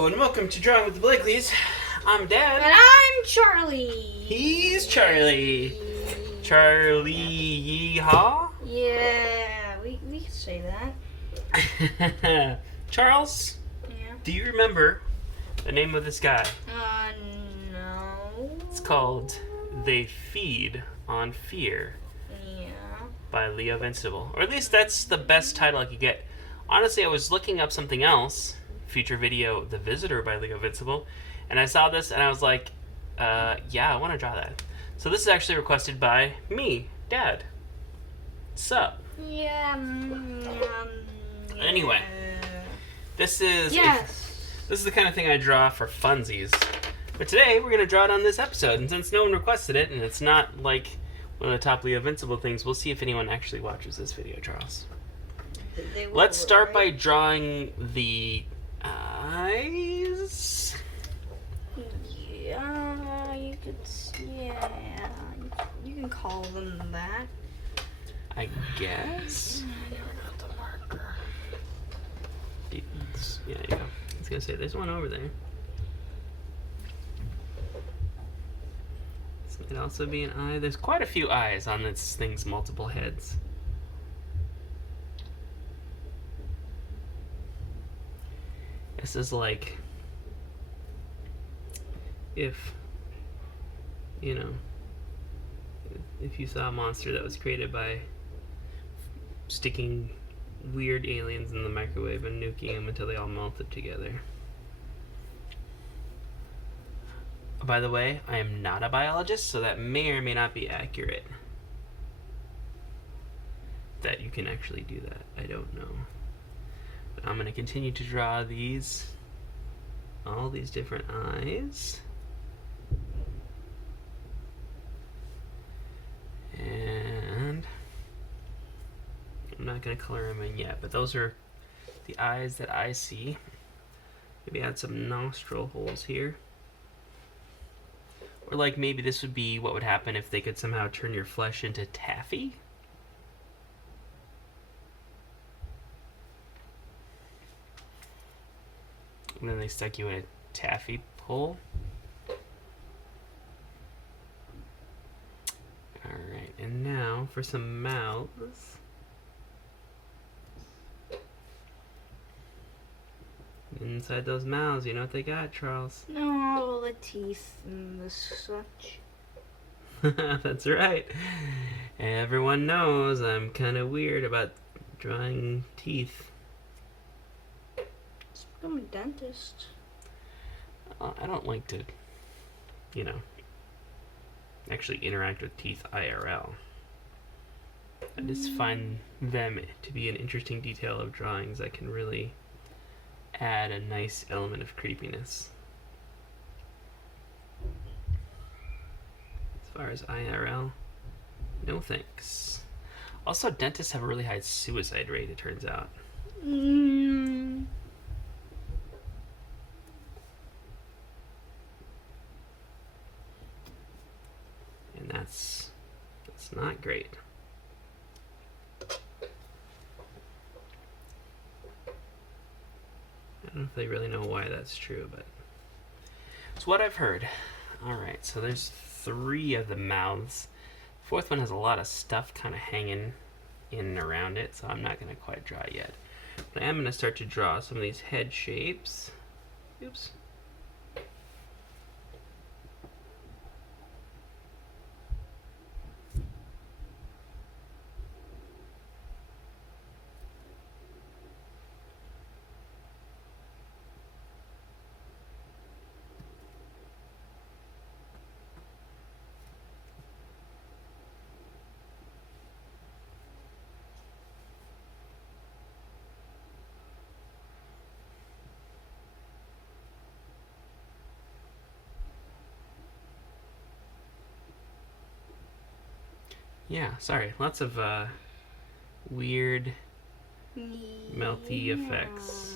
Hello, and welcome to Drawing with the Blakleys. I'm Dad. And I'm Charlie. He's Charlie. Charlie Yeehaw? Yeah, we can say that. Charles, Yeah. do you remember the name of this guy? No. It's called They Feed on Fear Yeah. by Leovincible. Or at least that's the best title I could get. Honestly, I was looking up something else, feature video, The Visitor by Leovincible, and I saw this and I was like, yeah, I want to draw that. So this is actually requested by me, Dad. Sup? Yeah. Anyway, this is this is the kind of thing I draw for funsies. But today we're gonna draw it on this episode, and since no one requested it, and it's not like one of the top Leovincible things, we'll see if anyone actually watches this video, Charles. Let's start by drawing the eyes. Yeah, you could. Yeah, you can call them that. I guess. I don't know the marker. Yeah, there you go. I was gonna say there's one over there. This might also be an eye. There's quite a few eyes on this thing's multiple heads. This is like if, you know, if you saw a monster that was created by sticking weird aliens in the microwave and nuking them until they all melted together. By the way, I am not a biologist, so that may or may not be accurate. That you can actually do that, I don't know. But I'm going to continue to draw these, all these different eyes. And I'm not going to color them in yet, but those are the eyes that I see. Maybe add some nostril holes here. Or like maybe this would be what would happen if they could somehow turn your flesh into taffy. And then they stuck you in a taffy pull. Alright, and now for some mouths. Inside those mouths, you know what they got, Charles? No, the teeth and the such. That's right. Everyone knows I'm kind of weird about drawing teeth. I'm a dentist. I don't like to, you know, actually interact with teeth IRL. I just find them to be an interesting detail of drawings that can really add a nice element of creepiness. As far as IRL, no thanks. Also, dentists have a really high suicide rate, it turns out. Mm. And that's not great. I don't know if they really know why that's true, but it's what I've heard. Alright, so there's 3 of the mouths. Fourth one has a lot of stuff kind of hanging in and around it, so I'm not going to quite draw yet. But I am going to start to draw some of these head shapes. Oops. Yeah, sorry. Lots of weird melty effects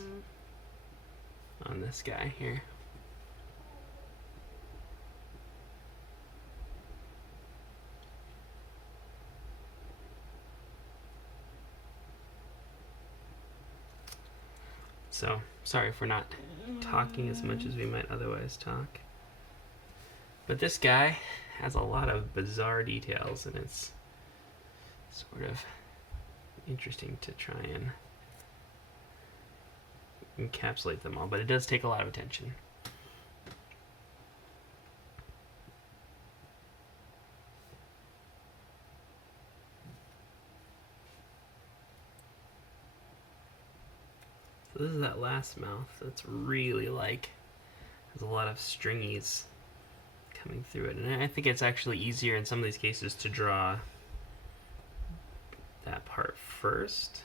on this guy here. So Sorry if we're not talking as much as we might otherwise talk. But this guy has a lot of bizarre details, and it's sort of interesting to try and encapsulate them all, but it does take a lot of attention. So this is that last mouth that's really like, has a lot of stringies coming through it. And I think it's actually easier in some of these cases to draw that part first,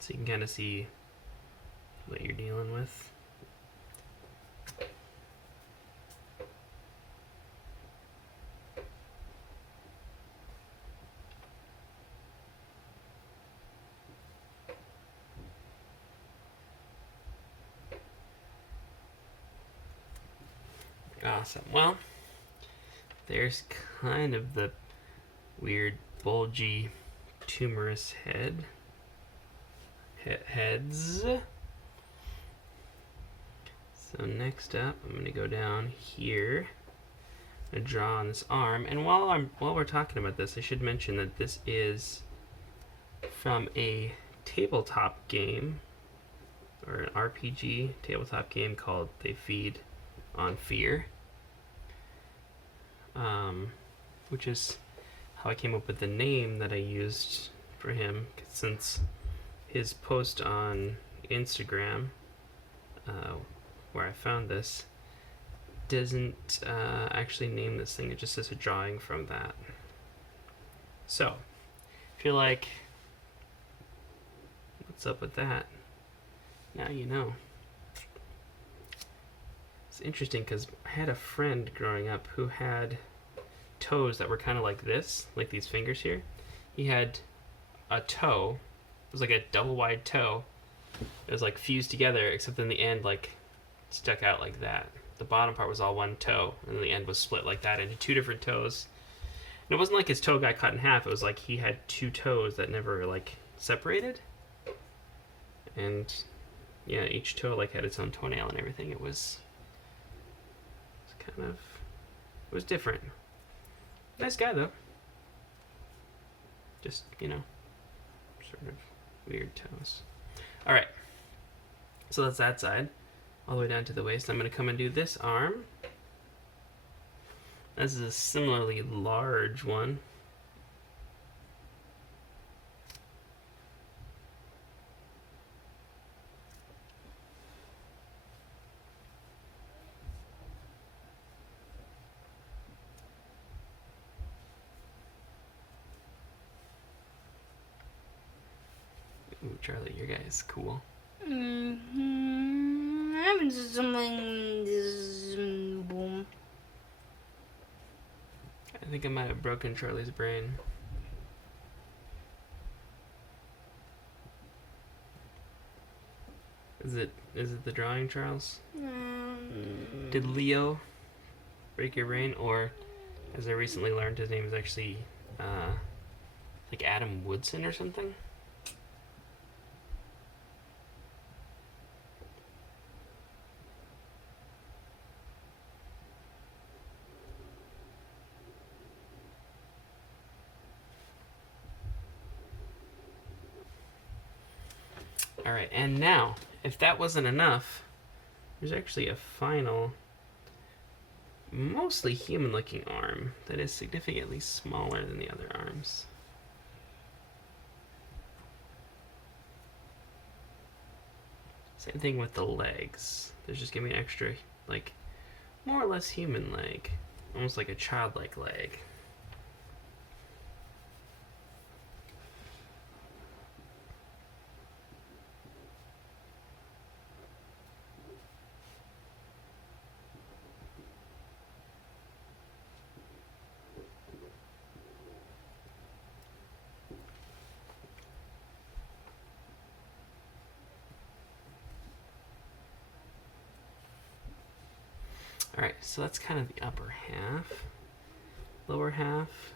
so you can kind of see what you're dealing with. Awesome. Well, there's kind of the weird bulgy tumorous heads. So next up, I'm going to go down here and draw on this arm. And while we're talking about this, I should mention that this is from a tabletop game, or an RPG tabletop game called They Feed on Fear, which is how I came up with the name that I used for him, since his post on Instagram, where I found this, doesn't actually name this thing. It just says a drawing from that. So, if you're like, what's up with that? Now you know. It's interesting because I had a friend growing up who had toes that were kind of like this, like these fingers here. He had a toe. It was like a double wide toe. It was like fused together, except in the end, like stuck out like that. The bottom part was all one toe, and then the end was split like that into two different toes. And it wasn't like his toe got cut in half. It was like he had two toes that never like separated. And yeah, each toe like had its own toenail and everything. It was kind of, it was different. Nice guy though. Just, you know, sort of weird toes. Alright, so that's that side, all the way down to the waist. I'm going to come and do this arm. This is a similarly large one. Ooh, Charlie, your guy is cool. I'm something. Boom. I think I might have broken Charlie's brain. Is it the drawing, Charles? Did Leo break your brain, or, as I recently learned, his name is actually like Adam Woodson or something? Alright, and now, if that wasn't enough, there's actually a final, mostly human-looking arm that is significantly smaller than the other arms. Same thing with the legs. There's just gonna be an extra, like, more or less human leg. Almost like a childlike leg. Alright, so that's kind of the upper half. Lower half,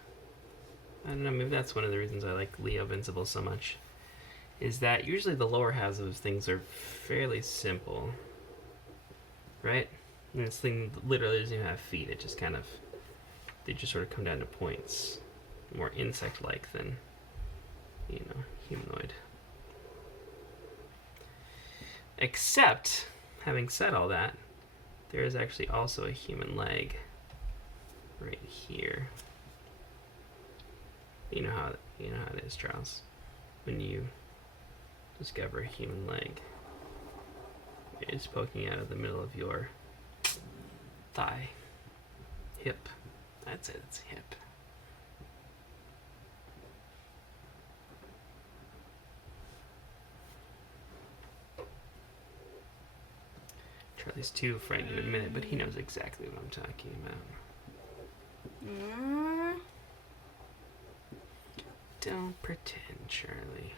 I don't know, maybe that's one of the reasons I like Leovincible so much, is that usually the lower halves of those things are fairly simple, right? And this thing literally doesn't even have feet. It just kind of, they just sort of come down to points, more insect-like than, you know, humanoid. Except, having said all that, there is actually also a human leg right here. You know how it is, Charles. When you discover a human leg, it's poking out of the middle of your thigh, hip. That's it. It's hip. Charlie's too frightened to admit it, but he knows exactly what I'm talking about. Don't pretend, Charlie.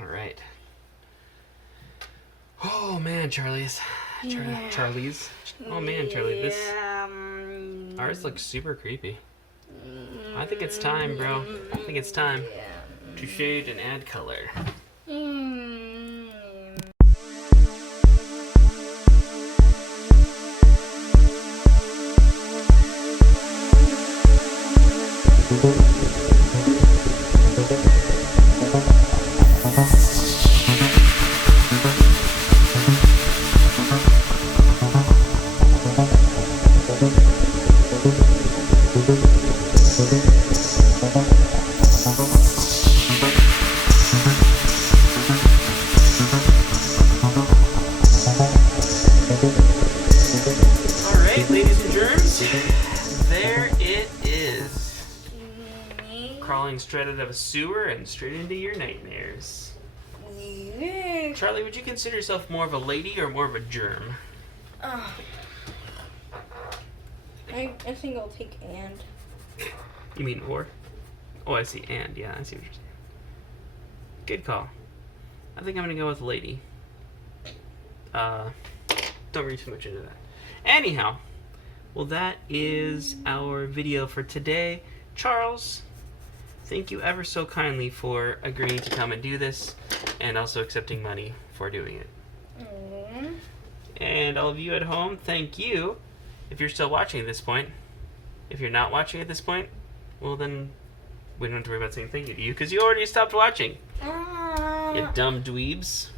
All right. Oh man, Charlie's. Charlie's. Oh man, Charlie, this ours looks super creepy. I think it's time, bro. I think it's time to shade and add color. Alright, ladies and germs, there it is. Crawling straight out of a sewer and straight into your nightmares. Charlie, would you consider yourself more of a lady or more of a germ? I think I'll take and. You mean or? Oh, I see and. Yeah, I see what you're saying. Good call. I think I'm going to go with lady. Don't read too much into that. Anyhow, well, that is our video for today. Charles, thank you ever so kindly for agreeing to come and do this and also accepting money for doing it. And all of you at home, thank you. If you're still watching at this point. If you're not watching at this point, well then we don't have to worry about saying thank you to you because you already stopped watching. You dumb dweebs.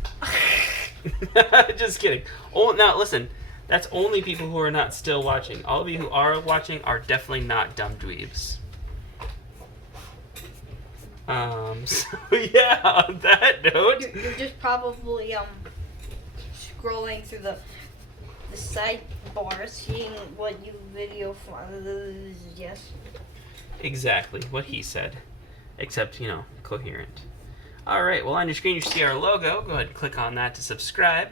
Just kidding. Oh, now listen. That's only people who are not still watching. All of you who are watching are definitely not dumb dweebs. So yeah, on that note. You're just probably scrolling through the sidebar, seeing what you video for. Yes. Exactly what he said, except, coherent. All right, well, on your screen you see our logo. Go ahead and click on that to subscribe.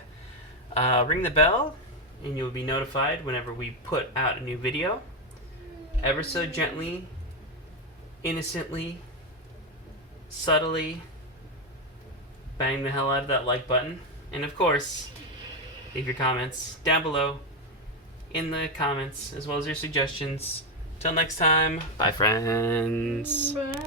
Ring the bell, and you'll be notified whenever we put out a new video. Ever so gently, innocently, subtly, bang the hell out of that like button. And of course, leave your comments down below in the comments, as well as your suggestions. Till next time, bye friends. Bye.